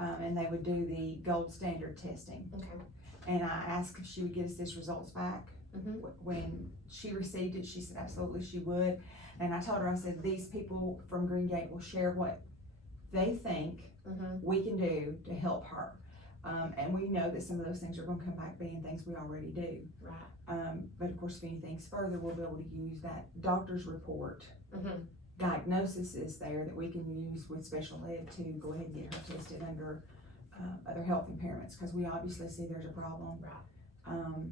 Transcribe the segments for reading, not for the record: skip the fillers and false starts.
and they would do the gold standard testing. Okay. And I asked if she would get us this results back. Mhm. When she received it, she said absolutely she would. And I told her, I said, these people from Green Gate will share what they think we can do to help her. And we know that some of those things are gonna come back being things we already do. Right. But of course, if anything's further, we'll be able to use that doctor's report. Mhm. Diagnosis is there that we can use with special ed to go ahead and get her tested under other health impairments, because we obviously see there's a problem. Right.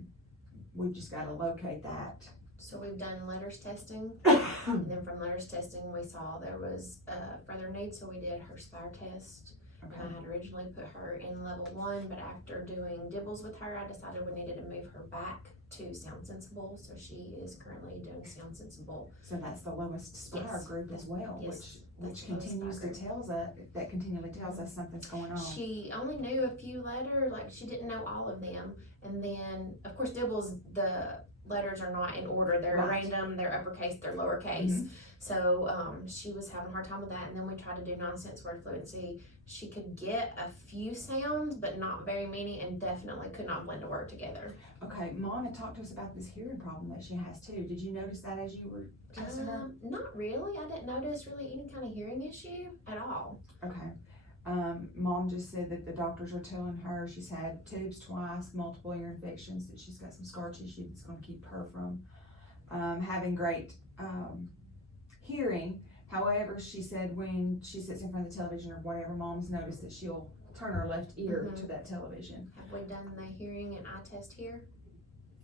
We've just gotta locate that. So we've done letters testing, and then from letters testing, we saw there was further need, so we did her spire test. Okay. And I had originally put her in level 1, but after doing dibbles with her, I decided we needed to move her back to Sound Sensible, so she is currently doing Sound Sensible. So that's the lowest spire Yes. group as well, Yes. which That's the lowest continues to spire tells us, that continually tells us something's going on. She only knew a few letters, like she didn't know all of them. And then, of course, dibbles, the letters are not in order. They're Right. random, they're uppercase, they're lowercase. Mhm. So she was having a hard time with that. And then we tried to do nonsense word fluency. She could get a few sounds, but not very many, and definitely could not blend a word together. Okay, Mom had talked to us about this hearing problem that she has too. Did you notice that as you were testing her? Not really. I didn't notice really any kind of hearing issue at all. Okay. Mom just said that the doctors are telling her she's had tubes twice, multiple ear infections, that she's got some scar tissue that's gonna keep her from having great hearing. However, she said when she sits in front of the television or whatever, Mom's noticed that she'll turn her left ear to that television. Have we done the hearing and eye test here?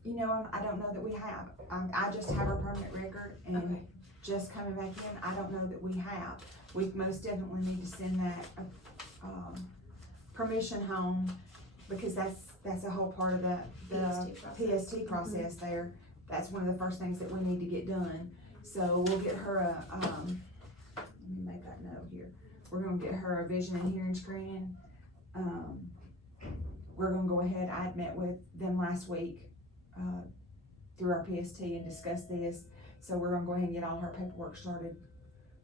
You know, I don't know that we have. I just have her permanent record, and Okay. just coming back in, I don't know that we have. We most definitely need to send that permission home, because that's a whole part of the PST process there. That's one of the first things that we need to get done. So we'll get her let me make that note here. We're gonna get her a vision and hearing screening. We're gonna go ahead, I had met with them last week through our PST and discussed this. So we're gonna go ahead and get all her paperwork started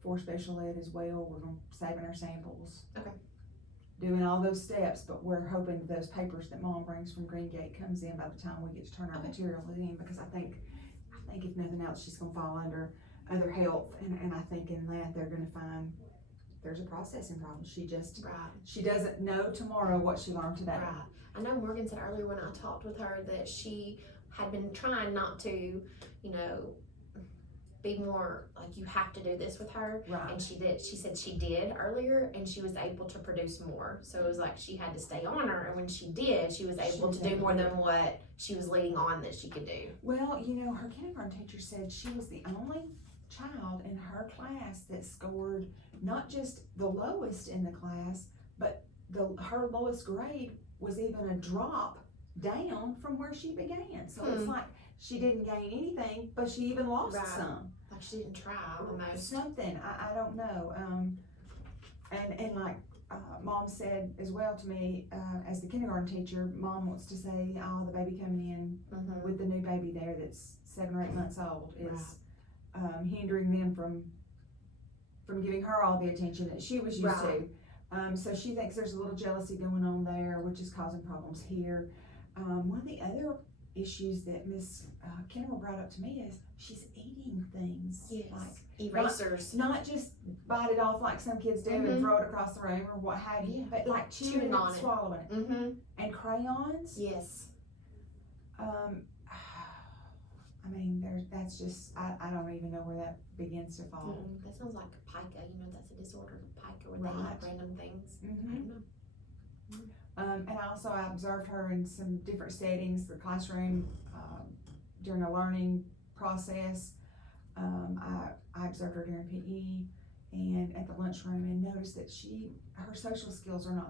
for special ed as well. We're gonna saving our samples. Okay. Doing all those steps, but we're hoping those papers that Mom brings from Green Gate comes in by the time we get to turn our material in, because I think if nothing else, she's gonna fall under other health, and I think in that they're gonna find there's a processing problem. She just, she doesn't know tomorrow what she learned today. Right. I know Morgan said earlier when I talked with her that she had been trying not to, be more like you have to do this with her. Right. And she did. She said she did earlier, and she was able to produce more. So it was like she had to stay on her, and when she did, she was able to do more than what she was leading on that she could do. Well, her kindergarten teacher said she was the only child in her class that scored not just the lowest in the class, but her lowest grade was even a drop down from where she began. So it's like she didn't gain anything, but she even lost some. Like she didn't try almost. Something, I don't know. And like Mom said as well to me, as the kindergarten teacher, Mom wants to say, oh, the baby coming in with the new baby there that's 7 or 8 months old is hindering them from giving her all the attention that she was used to. So she thinks there's a little jealousy going on there, which is causing problems here. One of the other issues that Miss Kinnerman brought up to me is she's eating things like erasers, not just bite it off like some kids do and throw it across the room or what have you, but like chewing on it, swallowing it. And crayons. Yes. I mean, that's just, I don't even know where that begins to fall. That sounds like pica. That's a disorder of pica, where they eat random things. I don't know. And also I observed her in some different settings, the classroom, during a learning process. I observed her during PE and at the lunchroom, and noticed that her social skills are not there.